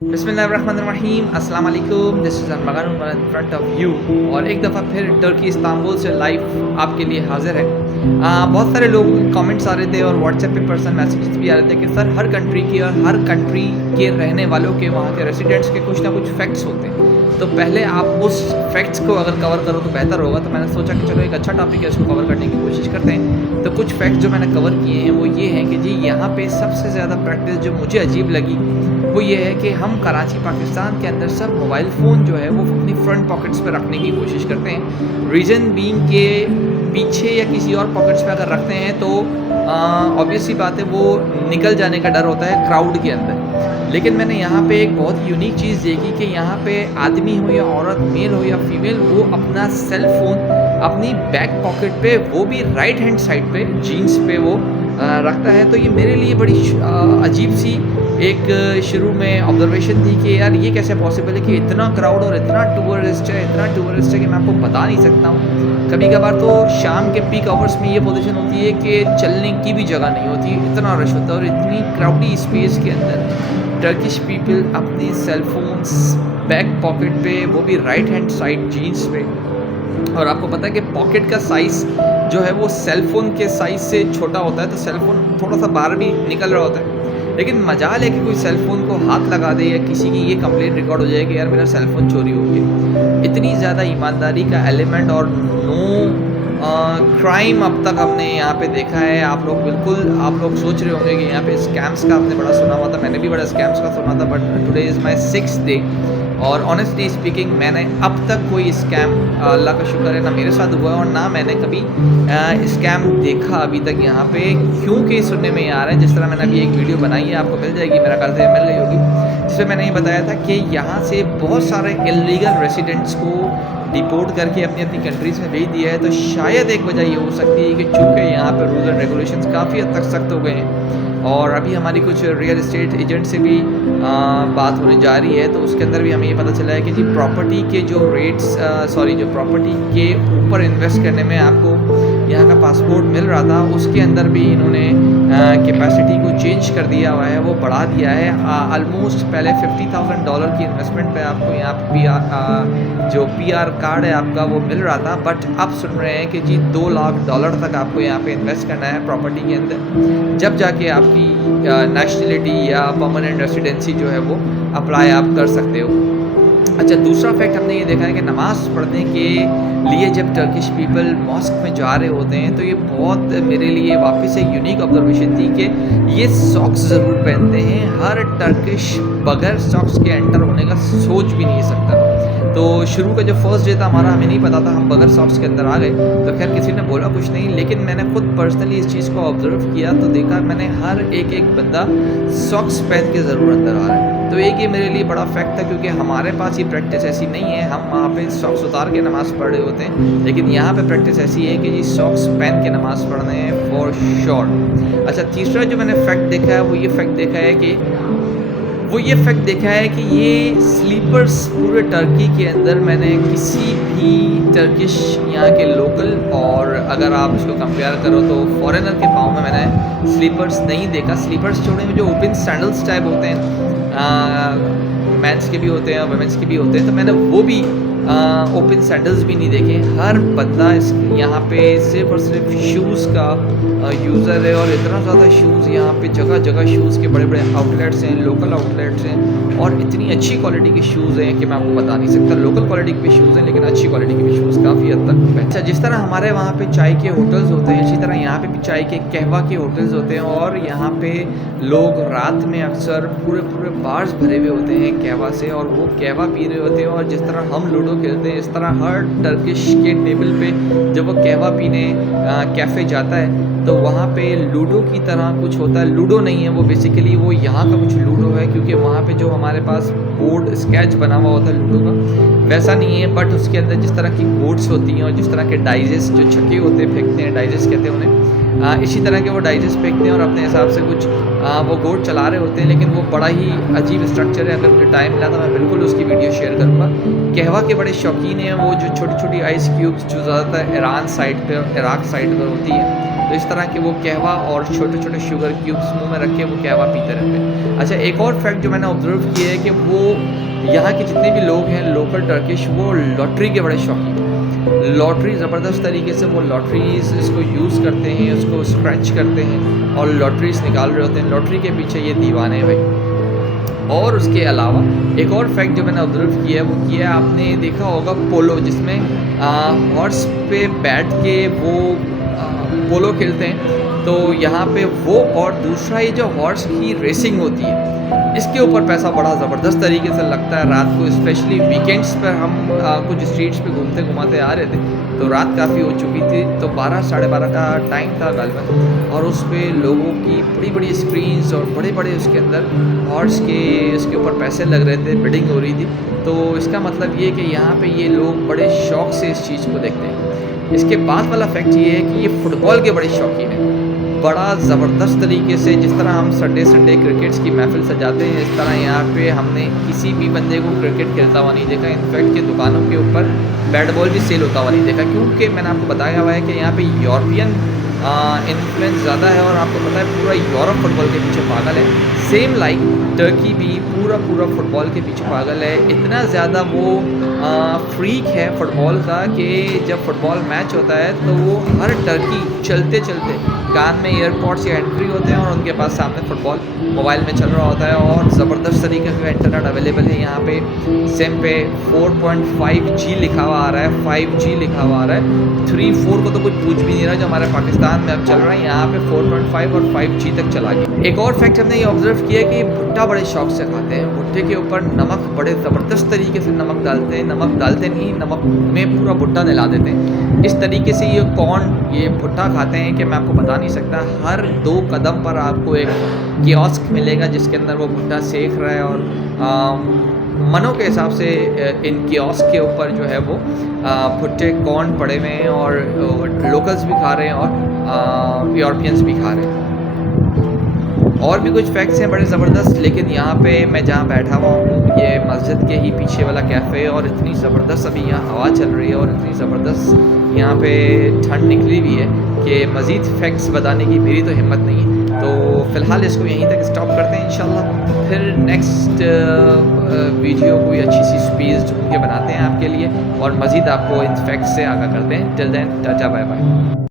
बिस्मिल्लाहिर्रहमानिर्रहीम अस्सलाम वालेकुम। दिस इज़ अनमगन इन फ्रंट ऑफ यू और एक दफ़ा फिर तुर्की इस्तांबुल से लाइव आपके लिए हाज़िर है। बहुत सारे लोग कमेंट्स आ रहे थे और व्हाट्सएप पे पर्सनल मैसेजेस भी आ रहे थे कि सर हर कंट्री की और हर कंट्री के रहने वालों के वहाँ के रेसिडेंट्स के कुछ ना कुछ फैक्ट्स होते हैं, तो पहले आप उस फैक्ट्स को अगर कवर करो तो बेहतर होगा। तो मैंने सोचा कि चलो एक अच्छा टॉपिक है, इसको कवर करने की कोशिश करते हैं। तो कुछ फैक्ट्स जो मैंने कवर किए हैं वो ये हैं कि जी यहाँ पे सबसे ज़्यादा प्रैक्टिस जो मुझे अजीब लगी वो ये है कि हम कराची पाकिस्तान के अंदर सब मोबाइल फ़ोन जो है वो अपनी फ्रंट पॉकेट्स पे रखने की कोशिश करते हैं। रीज़न बीइंग के पीछे या किसी और पॉकेट्स पे अगर रखते हैं तो ऑब्वियस सी बात है वो निकल जाने का डर होता है क्राउड के अंदर। लेकिन मैंने यहाँ पे एक बहुत यूनिक चीज़ देखी कि यहाँ पे आदमी हो या औरत, मेल हो या फीमेल, वो अपना सेल फ़ोन अपनी बैक पॉकेट पे, वो भी राइट हैंड साइड पे जीन्स पे वो रखता है। तो ये मेरे लिए बड़ी अजीब सी एक शुरू में ऑब्जर्वेशन थी कि यार ये कैसे पॉसिबल है कि इतना क्राउड और इतना टूरिस्ट है कि मैं आपको बता नहीं सकता हूँ। कभी कभार तो शाम के पीक आवर्स में ये पोजीशन होती है कि चलने की भी जगह नहीं होती, इतना रश होता है। और इतनी क्राउडी स्पेस के अंदर टर्किश पीपल अपने सेल फोन्स बैक पॉकेट पे, वो भी राइट हैंड साइड जीन्स पे। और आपको पता है कि पॉकेट का साइज़ जो है वो सेल फ़ोन के साइज़ से छोटा होता है, तो सेल फ़ोन थोड़ा सा बाहर भी निकल रहा होता है। लेकिन मजाल है कि कोई सेल फ़ोन को हाथ लगा दे या किसी की ये कंप्लेंट रिकॉर्ड हो जाए कि यार मेरा सेल फ़ोन चोरी हो गया। इतनी ज़्यादा ईमानदारी का एलिमेंट और नो क्राइम अब तक हमने यहाँ पे देखा है। आप लोग सोच रहे होंगे कि यहाँ पे स्कैम्स का आपने बड़ा सुना हुआ था, मैंने भी बड़ा स्कैम्स का सुना था, but today is my 6th day और ऑनेस्टली स्पीकिंग मैंने अब तक कोई स्कैम, अल्लाह का शुक्र है, ना मेरे साथ हुआ है और ना मैंने कभी स्कैम देखा अभी तक यहाँ पे। क्योंकि सुनने में आ रहा है, जिस तरह मैंने अभी एक वीडियो बनाई है, आपको मिल जाएगी, मेरा ख्याल से मिल गई होगी, जिसमें मैंने ये बताया था कि यहाँ से बहुत सारे इलीगल रेसिडेंट्स को डिपोर्ट करके अपनी अपनी कंट्रीज़ में भेज दिया है। तो शायद एक वजह ये हो सकती है कि चूँकि यहाँ पर रूल्स एंड रेगुलेशंस काफ़ी हद तक सख्त हो गए हैं और अभी हमारी कुछ रियल इस्टेट एजेंट से भी बात होने जा रही है, तो उसके अंदर भी हमें ये पता चला है कि जी प्रॉपर्टी के जो रेट्स जो प्रॉपर्टी के ऊपर इन्वेस्ट करने में आपको यहाँ का पासपोर्ट मिल रहा था, उसके अंदर भी इन्होंने कैपेसिटी को चेंज कर दिया हुआ है, वो बढ़ा दिया है। ऑलमोस्ट पहले $50,000 की इन्वेस्टमेंट पे आपको यहाँ पे जो PR कार्ड है आपका वो मिल रहा था, बट अब सुन रहे हैं कि जी $2 लाख तक आपको यहाँ पे इन्वेस्ट करना है प्रॉपर्टी के अंदर, जब जाके आपकी नेशनलिटी या परमानेंट रेसिडेंसी जो है वो अप्लाई आप कर सकते हो। अच्छा, दूसरा फैक्ट हमने ये देखा है कि नमाज़ पढ़ने के लिए जब टर्किश पीपल मॉस्क में जा रहे होते हैं तो ये बहुत मेरे लिए वापस एक यूनिक ऑब्जर्वेशन थी कि ये सॉक्स ज़रूर पहनते हैं। हर टर्किश बगैर सॉक्स के एंटर होने का सोच भी नहीं सकता। तो शुरू का जो फर्स्ट डे था हमारा, हमें नहीं पता था, हम बगैर सॉक्स के अंदर आ गए, तो खैर किसी ने बोला कुछ नहीं, लेकिन मैंने खुद पर्सनली इस चीज़ को ऑब्जर्व किया तो देखा मैंने हर एक बंदा सॉक्स पहन के ज़रूर अंदर आ रहा है। तो एक ये मेरे लिए बड़ा फैक्ट था, क्योंकि हमारे पास ये प्रैक्टिस ऐसी नहीं है, हम वहाँ पे सॉक्स उतार के नमाज़ पढ़ रहे होते हैं, लेकिन यहाँ पे प्रैक्टिस ऐसी है कि जी सॉक्स पहन के नमाज़ पढ़ रहे हैं फॉर श्योर। अच्छा, तीसरा जो मैंने फैक्ट देखा है वो ये फैक्ट देखा है कि ये स्लीपर्स पूरे टर्की के अंदर मैंने किसी भी टर्किश यहाँ के लोकल, और अगर आप इसको कंपेयर करो तो फॉरेनर के पाँव में मैंने स्लीपर्स नहीं देखा। स्लीपर्स छोड़े में जो ओपन सैंडल्स टाइप होते हैं, मेंस के भी होते हैं और वुमेन्स के भी होते हैं, तो मैंने वो भी ओपन सैंडल्स भी नहीं देखे। हर बंदा यहाँ पे सिर्फ और सिर्फ शूज़ का यूज़र है और इतना ज़्यादा शूज़ यहाँ पे जगह जगह शूज़ के बड़े बड़े आउटलेट्स हैं, लोकल आउटलेट्स हैं, और इतनी अच्छी क्वालिटी के शूज़ हैं कि मैं आपको बता नहीं सकता। लोकल क्वालिटी के भी शूज़ हैं लेकिन अच्छी क्वालिटी के भी शूज़ काफ़ी हद तक। अच्छा, जिस तरह हमारे वहाँ पे चाय के होटल्स होते हैं, इसी तरह यहाँ पे भी चाय के कहवा के होटल्स होते हैं, और यहाँ पे लोग रात में अक्सर पूरे बार्स भरे हुए होते हैं कहवा से, और वो कहवा पी रहे होते हैं। और जिस तरह हम लूडो खेलते हैं, इस तरह हर टर्किश के टेबल पे जब वो कहवा पीने कैफ़े जाता है तो वहाँ पे लूडो की तरह कुछ होता है। लूडो नहीं है वो, बेसिकली वो यहाँ का कुछ लूडो है, क्योंकि वहाँ पे जो हमारे पास बोर्ड स्केच बना हुआ होता है लूडो का, वैसा नहीं है, बट उसके अंदर जिस तरह की बोर्ड्स होती हैं और जिस तरह के डाइजेस जो छक्के होते हैं फेंकते हैं, डाइजेस कहते हैं उन्हें, इसी तरह के वो डाइजेस्ट फेंकते हैं और अपने हिसाब से कुछ वो गोट चला रहे होते हैं, लेकिन वो बड़ा ही अजीब स्ट्रक्चर है। अगर मुझे टाइम मिला तो मैं बिल्कुल उसकी वीडियो शेयर करूँगा। कहवा के बड़े शौकीन हैं वो, जो छोटी-छोटी आइस क्यूब्स जो ज़्यादातर ईरान साइड पे और इराक साइड पर होती हैं, तो इस तरह के वो कहवा और छोटे-छोटे शुगर क्यूब्स मुँह में रख के वो कहवा पीते रहते हैं। अच्छा, एक और फैक्ट जो मैंने ऑब्ज़र्व किया है कि वो यहाँ के जितने भी लोग हैं लोकल टर्किश, वो लॉटरी के बड़े शौकीन हैं। लॉटरी ज़बरदस्त तरीके से वो लॉटरीज़ इसको यूज़ करते हैं, उसको स्क्रैच करते हैं और लॉटरीज़ निकाल रहे होते हैं। लॉटरी के पीछे ये दीवाने हैं भाई। और उसके अलावा एक और फैक्ट जो मैंने ऑब्ज़र्व किया है, वो किया है आपने देखा होगा पोलो, जिसमें हॉर्स पे बैठ के वो पोलो खेलते हैं। तो यहाँ पे वो, और दूसरा ये जो हॉर्स की रेसिंग होती है, इसके ऊपर पैसा बड़ा ज़बरदस्त तरीके से लगता है। रात को स्पेशली वीकेंड्स पर हम कुछ स्ट्रीट्स पे घूमते घुमाते आ रहे थे, तो रात काफ़ी हो चुकी थी, तो 12 साढ़े 12 का टाइम था गालिबन, और उस पे लोगों की बड़ी बड़ी स्क्रीन्स और बड़े बड़े उसके अंदर हॉर्स के इसके ऊपर पैसे लग रहे थे, बिडिंग हो रही थी। तो इसका मतलब ये कि यहाँ पे ये लोग बड़े शौक़ से इस चीज़ को देखते हैं। इसके बाद वाला फैक्ट ये है कि ये फ़ुटबॉल के बड़े शौकीन हैं, बड़ा ज़बरदस्त तरीके से। जिस तरह हम संडे क्रिकेट्स की महफ़िल सजाते हैं, इस तरह यहाँ पे हमने किसी भी बंदे को क्रिकेट खेलता हुआ नहीं देखा। इनफैक्ट के दुकानों के ऊपर बैट बॉल भी सेल होता हुआ नहीं देखा, क्योंकि मैंने आपको बताया हुआ है कि यहाँ पे यूरोपियन इन्फ्लुएंस ज़्यादा है, और आपको पता है पूरा यूरोप फुटबॉल के पीछे पागल है। सेम लाइक टर्की भी पूरा फुटबॉल के पीछे पागल है। इतना ज़्यादा वो फ्रीक है फुटबॉल का कि जब फुटबॉल मैच होता है तो वो हर टर्की चलते चलते कान में एयरपॉड्स या एंट्री होते हैं और उनके पास सामने फुटबॉल मोबाइल में चल रहा होता है, और ज़बरदस्त तरीके का इंटरनेट अवेलेबल है यहाँ पे। सिम पे 4.5G लिखा हुआ आ रहा है, 5G लिखा हुआ आ रहा है। 3-4 को तो कुछ पूछ भी नहीं रहा, जो हमारे पाकिस्तान में अब चल रहा है। यहाँ पे 4.5 और 5G तक चला गया। एक और फैक्ट हमने ये ऑब्जर्व किया कि भुट्टा बड़े शौक से खाते हैं। भुट्टे के ऊपर नमक बड़े ज़बरदस्त तरीके से नमक डालते हैं। नमक डालते नहीं, नमक में पूरा भुट्टा नहला देते हैं। इस तरीके से ये भुट्टा खाते हैं कि मैं आपको बता नहीं सकता। हर 2 कदम पर आपको एक कियोस्क मिलेगा जिसके अंदर वो भुट्टा सेक रहा है, और मनों के हिसाब से इन कियोस्क के ऊपर जो है वो भुट्टे कॉर्न पड़े हुए हैं, और लोकल्स भी खा रहे हैं और यूरोपियंस भी खा रहे हैं। और भी कुछ फैक्ट्स हैं बड़े ज़बरदस्त, लेकिन यहाँ पे मैं जहाँ बैठा हुआ हूँ, ये मस्जिद के ही पीछे वाला कैफ़े, और इतनी ज़बरदस्त अभी यहाँ हवा चल रही है और इतनी ज़बरदस्त यहाँ पे ठंड निकली हुई है कि मज़ीद फैक्ट्स बताने की मेरी तो हिम्मत नहीं है। तो फ़िलहाल इसको यहीं तक स्टॉप करते हैं इंशाल्लाह। फिर नेक्स्ट वीडियो कोई अच्छी सी स्पेस ढूंढ के बनाते हैं आपके लिए, और मज़ीद आपको इन फैक्ट्स से आगाह करते हैं। टिल देन टाटा बाय बाय।